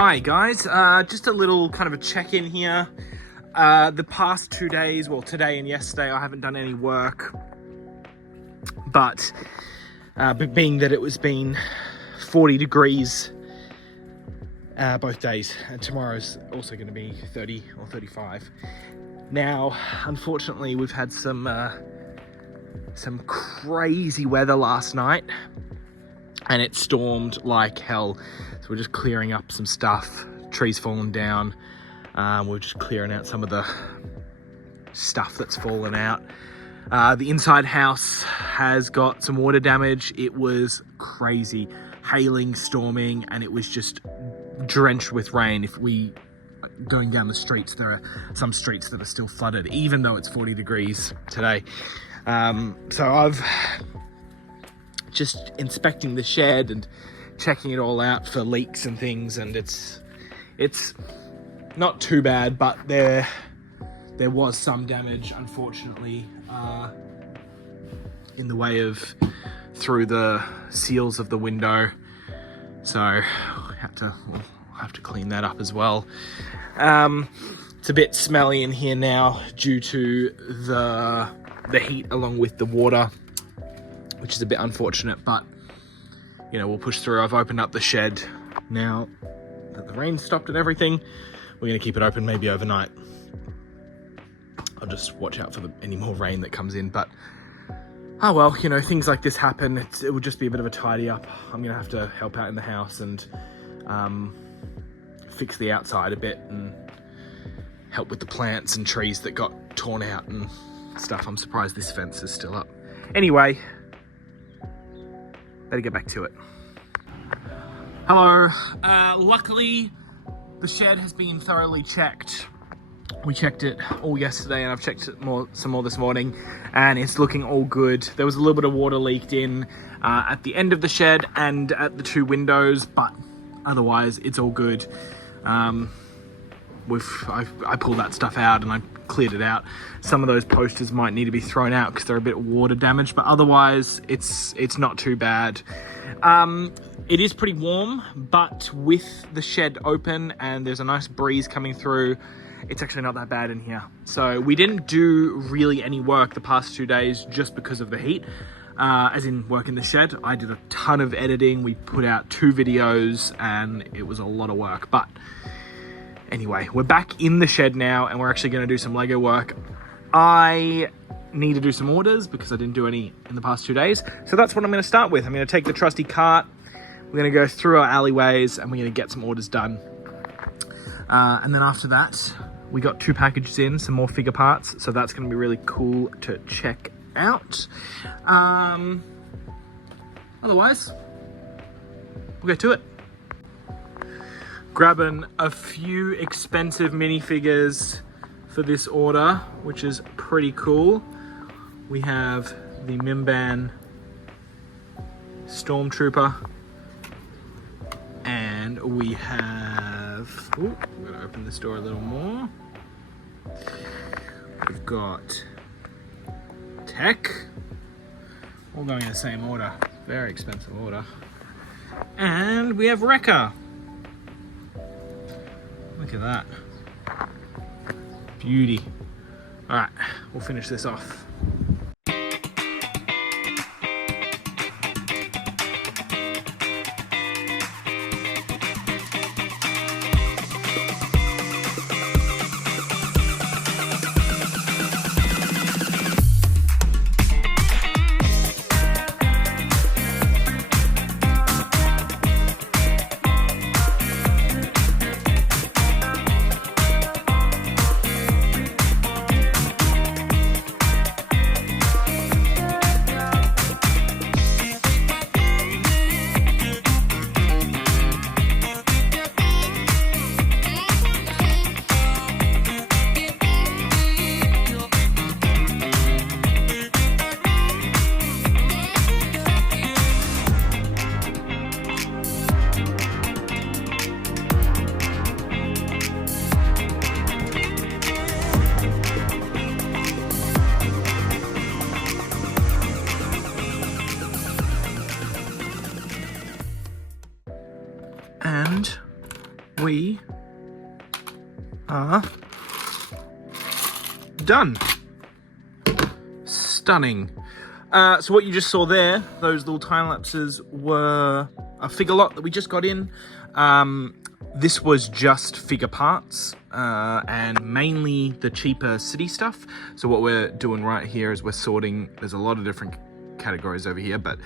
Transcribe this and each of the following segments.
Hi guys, just a little kind of a check-in here. The past 2 days, well today and yesterday, I haven't done any work, but being that it was been 40 degrees both days, and tomorrow's also going to be 30 or 35. Now, unfortunately, we've had some crazy weather last night, and it stormed like hell. So we're just clearing up some stuff, trees falling down. We're just clearing out some of the stuff that's fallen out. The inside house has got some water damage. It was crazy, hailing, storming, and it was just drenched with rain. If we going down the streets, there are some streets that are still flooded, even though it's 40 degrees today. So I've just inspecting the shed and checking it all out for leaks and things, and it's not too bad, but there was some damage, unfortunately, in the way of through the seals of the window. So we'll have to clean that up as well. It's a bit smelly in here now due to the heat along with the water, which is a bit unfortunate, but you know, we'll push through. I've opened up the shed now that the rain stopped and everything. We're going to keep it open maybe overnight. I'll just watch out for any more rain that comes in, but oh well, you know, things like this happen. It will just be a bit of a tidy up. I'm going to have to help out in the house and fix the outside a bit and help with the plants and trees that got torn out and stuff. I'm surprised this fence is still up. Anyway, better get back to it. Hello. Luckily, the shed has been thoroughly checked. We checked it all yesterday, and I've checked it some more this morning, and it's looking all good. There was a little bit of water leaked in at the end of the shed and at the two windows, but otherwise it's all good. I pulled that stuff out and I cleared it out. Some of those posters might need to be thrown out because they're a bit water damaged, but otherwise it's not too bad. It is pretty warm, but with the shed open and there's a nice breeze coming through, it's actually not that bad in here. So we didn't do really any work the past 2 days just because of the heat, as in work in the shed. I did a ton of editing. We put out 2 videos and it was a lot of work, but anyway, we're back in the shed now and we're actually going to do some Lego work. I need to do some orders because I didn't do any in the past 2 days. So that's what I'm going to start with. I'm going to take the trusty cart. We're going to go through our alleyways and we're going to get some orders done. And then after that, we got 2 packages in, some more figure parts. So that's going to be really cool to check out. Otherwise, we'll get to it. Grabbing a few expensive minifigures for this order, which is pretty cool. We have the Mimban Stormtrooper, and we have, I'm gonna open this door a little more. We've got Tech, all going in the same order, very expensive order. And we have Wrecker. Look at that. Beauty. All right, we'll finish this off. we are done. Stunning. So what you just saw there, those little time lapses were a figure lot that we just got in. This was just figure parts and mainly the cheaper city stuff. So what we're doing right here is we're sorting. There's a lot of different categories over here, but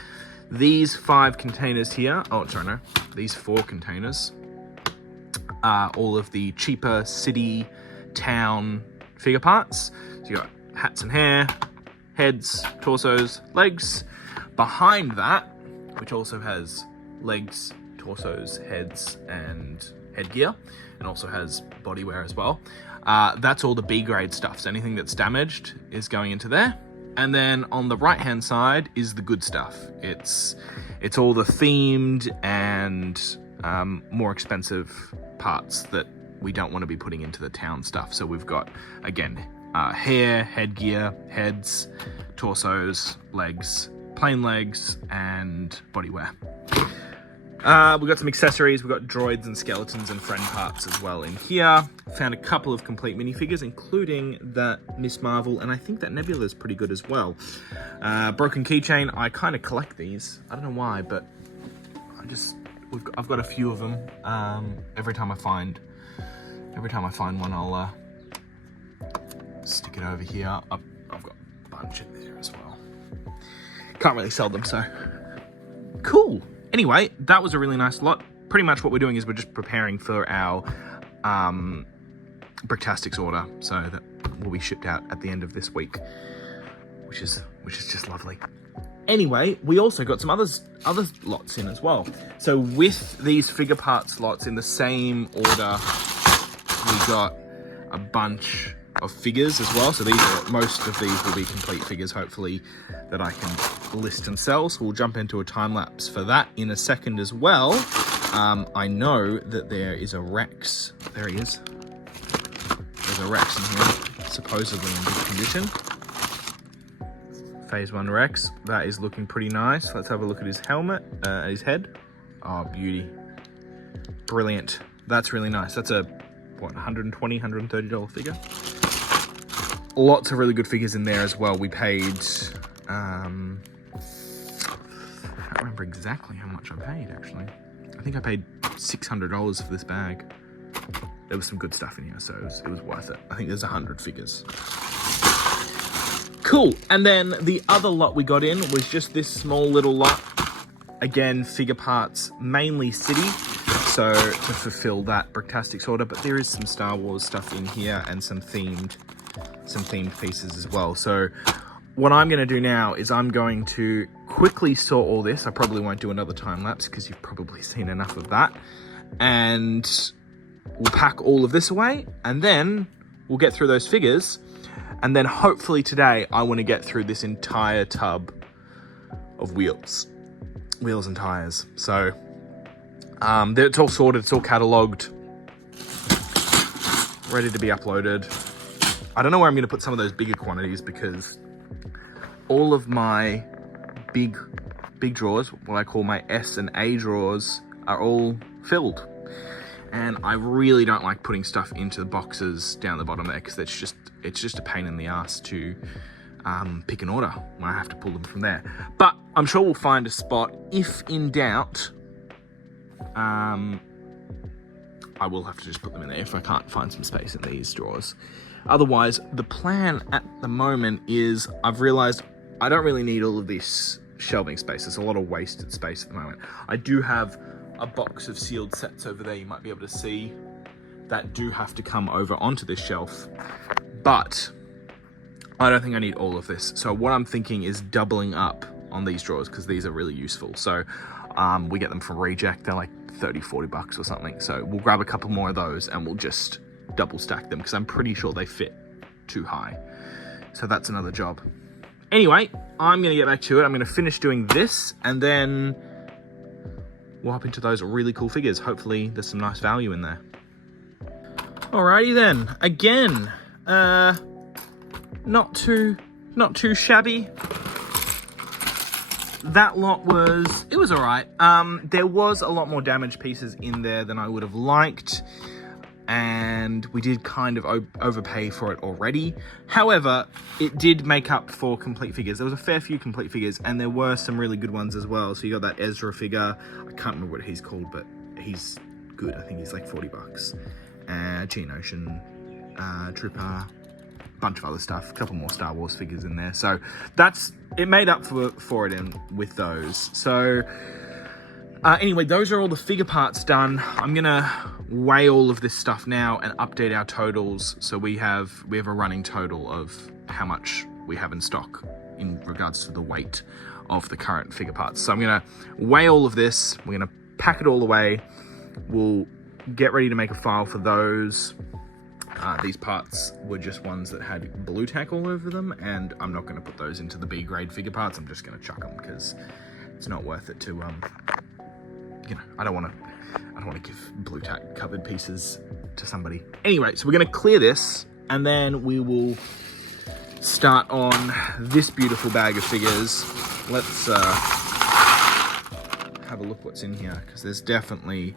these 5 containers here, these 4 containers are all of the cheaper city, town figure parts. So you got hats and hair, heads, torsos, legs. Behind that, which also has legs, torsos, heads, and headgear, and also has bodywear as well. That's all the B grade stuff. So anything that's damaged is going into there. And then on the right hand side is the good stuff. It's all the themed and more expensive parts that we don't want to be putting into the town stuff. So we've got, again, hair, headgear, heads, torsos, legs, plain legs, and bodywear. We've got some accessories. We've got droids and skeletons and friend parts as well in here. Found a couple of complete minifigures, including that Miss Marvel, and I think that Nebula is pretty good as well. Broken keychain. I kind of collect these. I don't know why, but I've got a few of them. Every time I find one, I'll stick it over here. I've got a bunch in there as well. Can't really sell them, so cool. Anyway, that was a really nice lot. Pretty much what we're doing is we're just preparing for our Bricktastics order, so that will be shipped out at the end of this week, which is just lovely. Anyway, we also got some other lots in as well. So with these figure parts lots in the same order, we got a bunch of figures as well. So most of these will be complete figures, hopefully, that I can list and sell. So we'll jump into a time lapse for that in a second as well. I know that there is a Rex. There he is. There's a Rex in here, supposedly in good condition. Phase 1 Rex. That is looking pretty nice. Let's have a look at his helmet, his head. Oh, beauty. Brilliant. That's really nice. That's a, what, $120, $130 figure? Lots of really good figures in there as well. We paid, I can't remember exactly how much I paid, actually. I think I paid $600 for this bag. There was some good stuff in here, so it was worth it. I think there's 100 figures. Cool. And then the other lot we got in was just this small little lot. Again, figure parts, mainly city. So to fulfill that Bricktastics order, but there is some Star Wars stuff in here and some themed pieces as well. So what I'm going to do now is I'm going to quickly sort all this. I probably won't do another time lapse because you've probably seen enough of that. And we'll pack all of this away, and then we'll get through those figures. And then hopefully today I want to get through this entire tub of wheels and tires. So it's all sorted, it's all catalogued, ready to be uploaded. I don't know where I'm going to put some of those bigger quantities because all of my big drawers, what I call my S and A drawers, are all filled. And I really don't like putting stuff into the boxes down the bottom there because it's just a pain in the ass to pick an order when I have to pull them from there. But I'm sure we'll find a spot. If in doubt, I will have to just put them in there if I can't find some space in these drawers. Otherwise, the plan at the moment is I've realized I don't really need all of this shelving space. There's a lot of wasted space at the moment. I do have a box of sealed sets over there you might be able to see that do have to come over onto this shelf, but I don't think I need all of this. So what I'm thinking is doubling up on these drawers because these are really useful. So we get them from Reject. They're like 30-40 bucks or something. So we'll grab a couple more of those and we'll just double stack them because I'm pretty sure they fit too high. So that's another job. Anyway, I'm going to get back to it. I'm going to finish doing this and then we'll hop into those really cool figures. Hopefully there's some nice value in there. Alrighty then. Again, not too shabby. that lot was, it was all right. There was a lot more damaged pieces in there than I would have liked, and we did kind of overpay for it already. However, it did make up for complete figures. There was a fair few complete figures, and there were some really good ones as well. So you got that Ezra figure. I can't remember what he's called, but he's good. I think he's like $40. Gene Ocean, Trooper, bunch of other stuff, a couple more Star Wars figures in there. So it made up for it with those. So anyway, those are all the figure parts done. I'm gonna weigh all of this stuff now and update our totals, so we have a running total of how much we have in stock in regards to the weight of the current figure parts. So I'm gonna weigh all of this, we're gonna pack it all away, we'll get ready to make a file for those. These parts were just ones that had blue tack all over them, and I'm not going to put those into the B grade figure parts. I'm just going to chuck them because it's not worth it to, you know, I don't want to give blue tack covered pieces to somebody. Anyway, so we're going to clear this, and then we will start on this beautiful bag of figures. Let's have a look what's in here, because there's definitely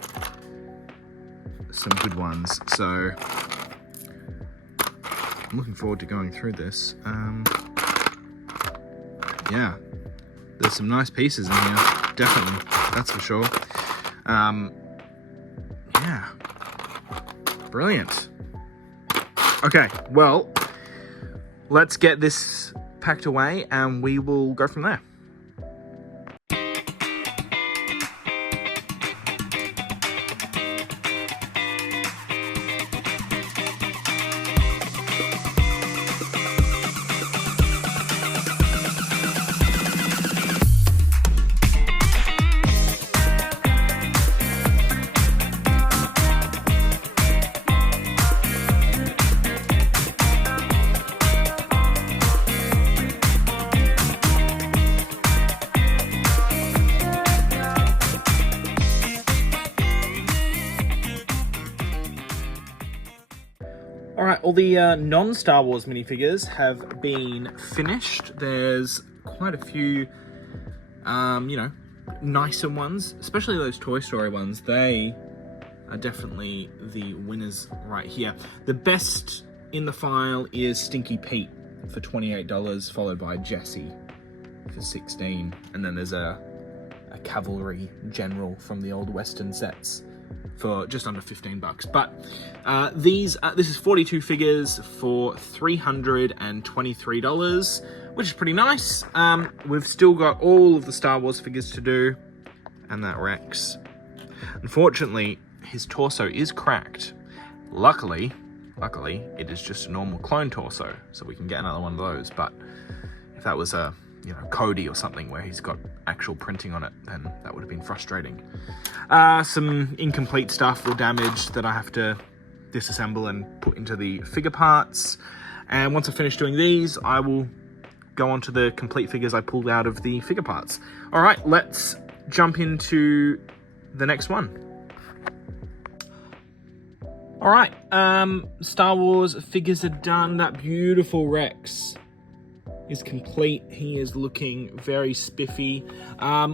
some good ones. So I'm looking forward to going through this. Yeah, there's some nice pieces in here, definitely, that's for sure. Yeah, brilliant. Okay, well, let's get this packed away and we will go from there. Alright, all the non-Star Wars minifigures have been finished. There's quite a few, you know, nicer ones, especially those Toy Story ones. They are definitely the winners right here. The best in the file is Stinky Pete for $28, followed by Jessie for $16. And then there's a cavalry general from the old Western sets for just under $15. But this is 42 figures for $323, which is pretty nice. We've still got all of the Star Wars figures to do, and that Rex. Unfortunately, his torso is cracked. Luckily, it is just a normal clone torso, so we can get another one of those. But if that was a, you know, Cody or something where he's got actual printing on it, then that would have been frustrating. Some incomplete stuff or damage that I have to disassemble and put into the figure parts. And once I finish doing these, I will go on to the complete figures I pulled out of the figure parts. All right, let's jump into the next one. All right, Star Wars figures are done. That beautiful Rex is complete. He is looking very spiffy.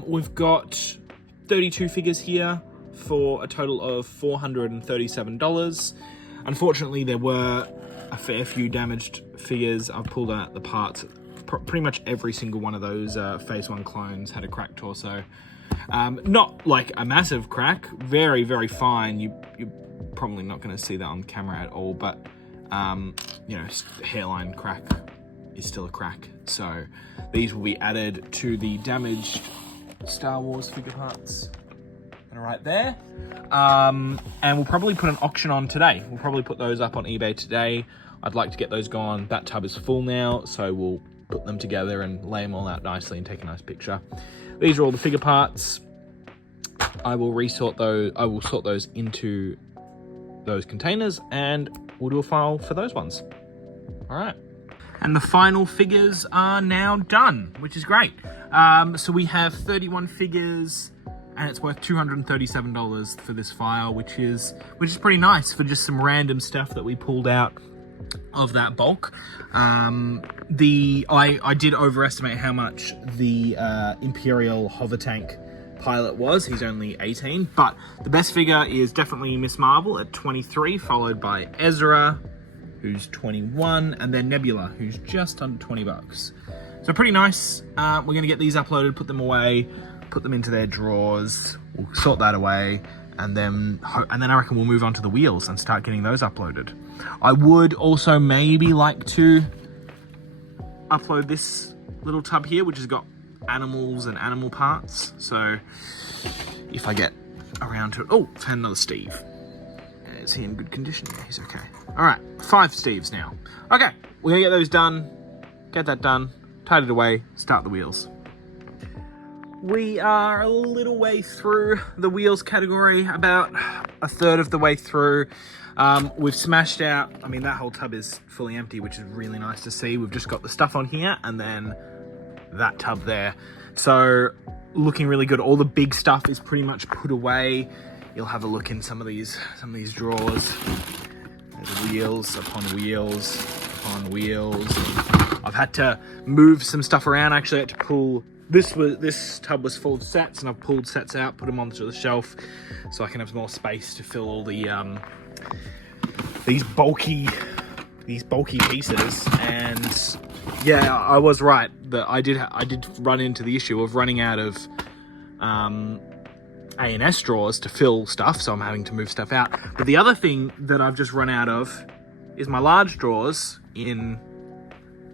We've got 32 figures here for a total of $437. Unfortunately, there were a fair few damaged figures. I've pulled out the parts. Pretty much every single one of those Phase 1 clones had a cracked torso. Not like a massive crack, very, very fine. You're probably not going to see that on camera at all, but, you know, hairline crack is still a crack. So these will be added to the damaged Star Wars figure parts that are right there. And we'll probably put an auction on today. We'll probably put those up on eBay today. I'd like to get those gone. That tub is full now, so we'll put them together and lay them all out nicely and take a nice picture. These are all the figure parts. I will sort those into those containers, and we'll do a file for those ones. All right. And the final figures are now done, which is great. So we have 31 figures, and it's worth $237 for this file, which is pretty nice for just some random stuff that we pulled out of that bulk. I did overestimate how much the Imperial hover tank pilot was. He's only 18, but the best figure is definitely Miss Marvel at 23, followed by Ezra, who's 21, and then Nebula, who's just under 20 bucks. So pretty nice. We're gonna get these uploaded, put them away, put them into their drawers. We'll sort that away, and then I reckon we'll move on to the wheels and start getting those uploaded. I would also maybe like to upload this little tub here, which has got animals and animal parts. So if I get around to it, oh, found another Steve. Is he in good condition? Yeah, he's okay. All right, 5 Steves now. Okay, we're gonna get those done, get that done, tied it away, start the wheels. We are a little way through the wheels category, about a third of the way through. We've smashed out, I mean, that whole tub is fully empty, which is really nice to see. We've just got the stuff on here and then that tub there. So looking really good. All the big stuff is pretty much put away. You'll have a look in some of these drawers. There's wheels upon wheels upon wheels. I've had to move some stuff around. I actually had to pull, this tub was full of sets, and I've pulled sets out, put them onto the shelf so I can have more space to fill all the these bulky pieces. And yeah, I was right that I did run into the issue of running out of A&S drawers to fill stuff, so I'm having to move stuff out. But the other thing that I've just run out of is my large drawers in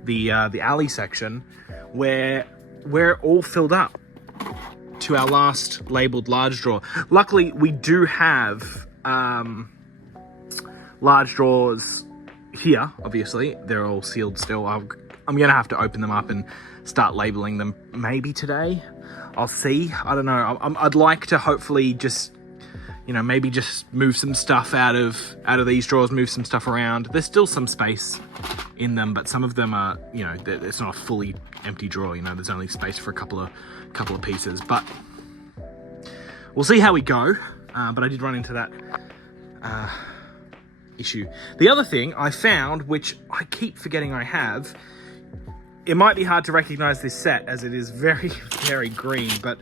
the alley section, where we're all filled up to our last labeled large drawer. Luckily, we do have large drawers here. Obviously, they're all sealed still. I'm gonna have to open them up and start labeling them maybe today. I'll see. I don't know. I'd like to hopefully just, you know, maybe just move some stuff out of these drawers, move some stuff around. There's still some space in them, but some of them are, you know, it's not a fully empty drawer. You know, there's only space for a couple of pieces. But we'll see how we go. But I did run into that issue. The other thing I found, which I keep forgetting I have, it might be hard to recognize this set as it is very, very green, but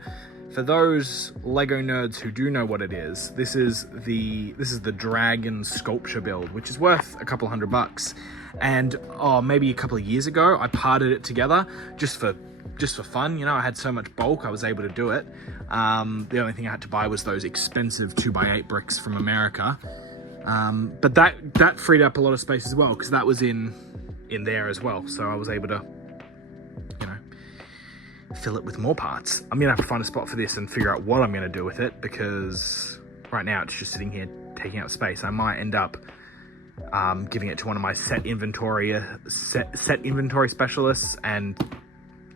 for those Lego nerds who do know what it is, this is the dragon sculpture build, which is worth a couple $100. And maybe a couple of years ago, I parted it together just for fun. You know, I had so much bulk, I was able to do it. The only thing I had to buy was those expensive 2x8 bricks from America. But that freed up a lot of space as well, because that was in there as well. So I was able to, you know, fill it with more parts. I'm gonna have to find a spot for this and figure out what I'm gonna do with it, because right now it's just sitting here taking up space. I might end up giving it to one of my set inventory specialists and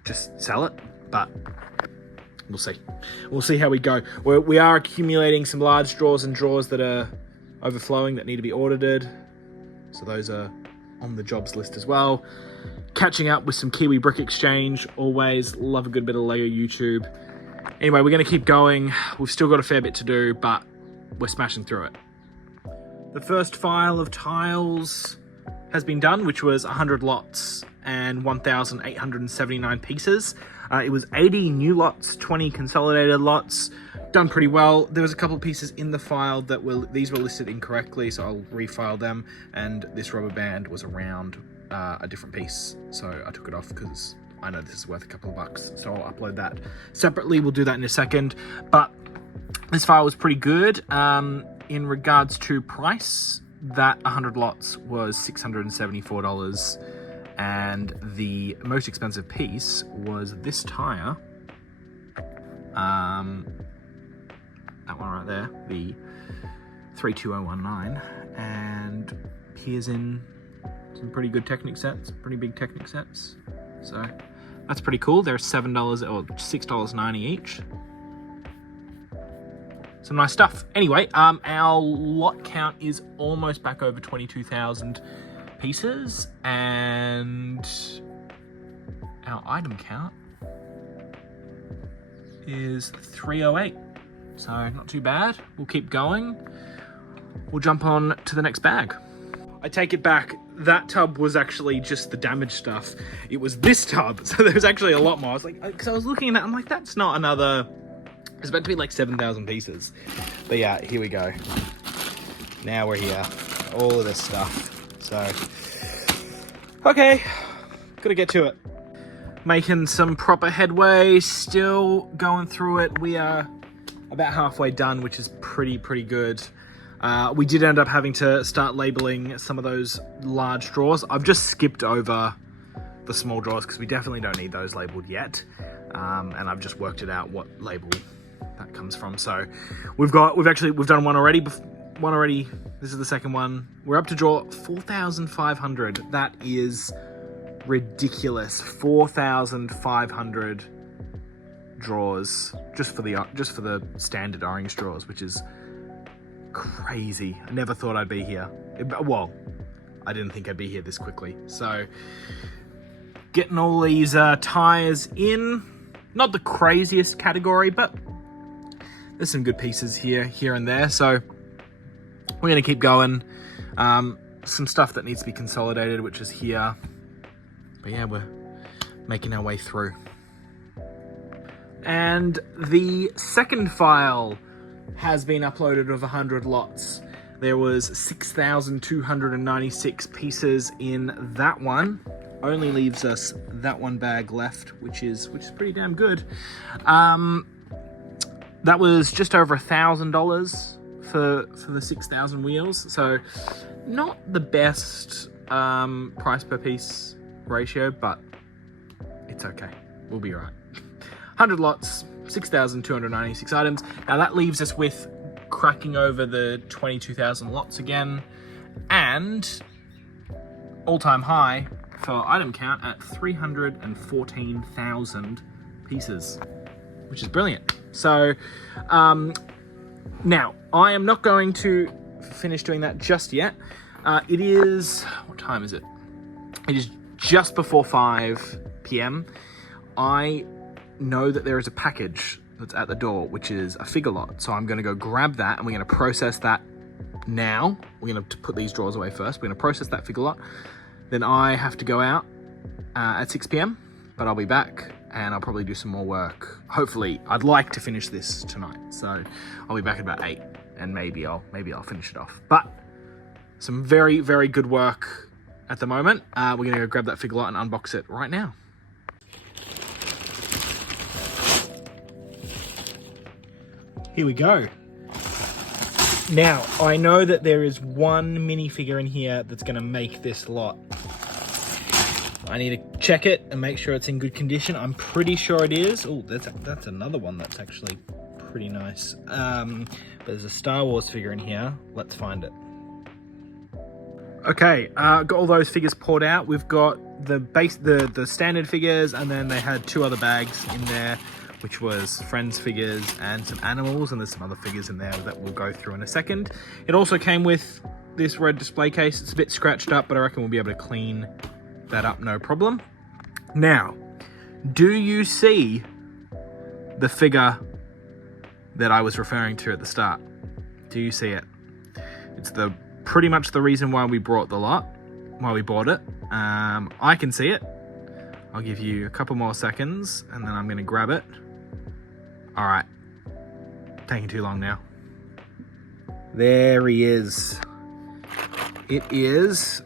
just sell it, but we'll see. We'll see how we go. We are accumulating some large drawers and drawers that are overflowing that need to be audited, so those are on the jobs list as well. Catching up with some Kiwi Brick Exchange. Always love a good bit of Lego YouTube. Anyway, we're going to keep going. We've still got a fair bit to do, but we're smashing through it. The first file of tiles has been done, which was 100 lots and 1,879 pieces. It was 80 new lots, 20 consolidated lots. Done pretty well. There was a couple of pieces in the file that these were listed incorrectly, so I'll refile them. And this rubber band was around a different piece, so I took it off because I know this is worth a couple of bucks. So I'll upload that separately. We'll do that in a second. But this file was pretty good. In regards to price, that 100 lots was $674, and the most expensive piece was this tire. That one right there, the 32019, and appears in some pretty good Technic sets, pretty big Technic sets. So that's pretty cool. They're $7 or $6.90 each. Some nice stuff. Anyway, our lot count is almost back over 22,000 pieces, and our item count is 308. So not too bad. We'll keep going. We'll jump on to the next bag. I take it back. that tub was actually just the damaged stuff. It was this tub, so there was actually a lot more. I was like, because I was looking at that, I'm like, that's not another. It's about to be like 7,000 pieces. But yeah, here we go. Now we're here. All of this stuff. So, okay, gotta get to it. Making some proper headway. Still going through it. We are about halfway done, which is pretty good. We did end up having to start labeling some of those large drawers. I've just skipped over the small drawers because we definitely don't need those labeled yet. And I've just worked it out what label that comes from. So we've done one already. This is the second one. We're up to draw 4,500. That is ridiculous. 4,500 drawers just for the standard orange drawers, which is crazy. I never thought I'd be here. Well, I didn't think I'd be here this quickly. So getting all these tires in, not the craziest category, but there's some good pieces here and there. So we're going to keep going. Some stuff that needs to be consolidated, which is here. But yeah, we're making our way through. And the second file has been uploaded of 100 lots. There was 6,296 pieces in that one. Only leaves us that one bag left, which is pretty damn good. That was just over $1,000 for the 6,000 wheels. So not the best price per piece ratio, but it's okay. We'll be all right. 100 lots, 6,296 items. Now that leaves us with cracking over the 22,000 lots again, and all-time high for item count at 314,000 pieces, which is brilliant. So now I am not going to finish doing that just yet. It is, what time is it? It is just before 5 p.m. I know that there is a package that's at the door, which is a figure lot. So I'm going to go grab that, and we're going to process that now. We're going to put these drawers away first. We're going to process that figure lot. Then I have to go out at 6 p.m, but I'll be back and I'll probably do some more work. Hopefully, I'd like to finish this tonight. So I'll be back at about 8, and maybe I'll finish it off. But some very, very good work at the moment. We're going to go grab that figure lot and unbox it right now. Here we go. Now, I know that there is one minifigure in here that's going to make this lot. I need to check it and make sure it's in good condition. I'm pretty sure it is. Oh, that's another one that's actually pretty nice. But there's a Star Wars figure in here. Let's find it. Okay, got all those figures poured out. We've got the standard figures, and then they had 2 other bags in there, which was friends figures and some animals, and there's some other figures in there that we'll go through in a second. It also came with this red display case. It's a bit scratched up, but I reckon we'll be able to clean that up, no problem. Now, do you see the figure that I was referring to at the start? Do you see it? It's pretty much the reason why we bought the lot, why we bought it. I can see it. I'll give you a couple more seconds, and then I'm going to grab it. All right, taking too long now. There he is. It is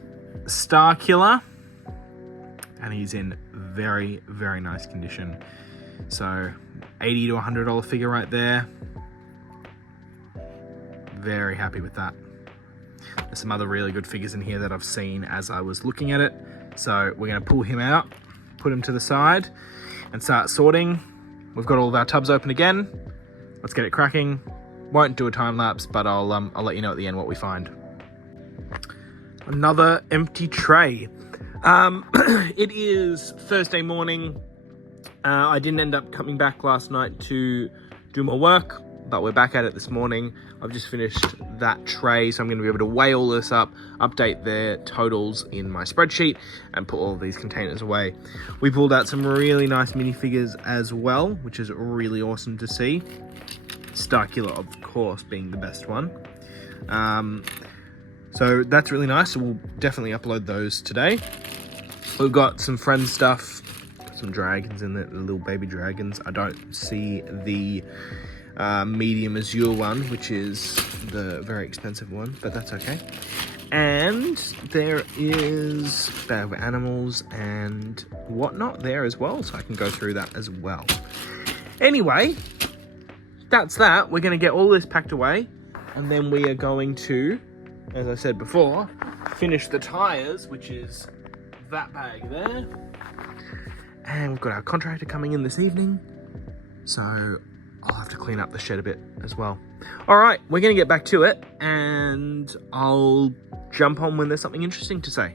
Star Killer, and he's in very, very nice condition. So $80 to $100 figure right there. Very happy with that. There's some other really good figures in here that I've seen as I was looking at it. So we're going to pull him out, put him to the side, and start sorting. We've got all of our tubs open again. Let's get it cracking. Won't do a time lapse, but I'll let you know at the end what we find. Another empty tray. It is Thursday morning. I didn't end up coming back last night to do more work, but we're back at it this morning. I've just finished that tray, so I'm going to be able to weigh all this up, update the totals in my spreadsheet, and put all of these containers away. We pulled out some really nice minifigures as well, which is really awesome to see. Star Killer, of course, being the best one. So that's really nice. So we'll definitely upload those today. We've got some friend stuff, some dragons in there, the little baby dragons. I don't see the medium azure one, which is the very expensive one, but that's okay. And there is a bag of animals and whatnot there as well, so I can go through that as well. Anyway, that's that. We're going to get all this packed away, and then we are going to, as I said before, finish the tires, which is that bag there. And we've got our contractor coming in this evening, so I'll have to clean up the shed a bit as well. All right, we're going to get back to it, and I'll jump on when there's something interesting to say.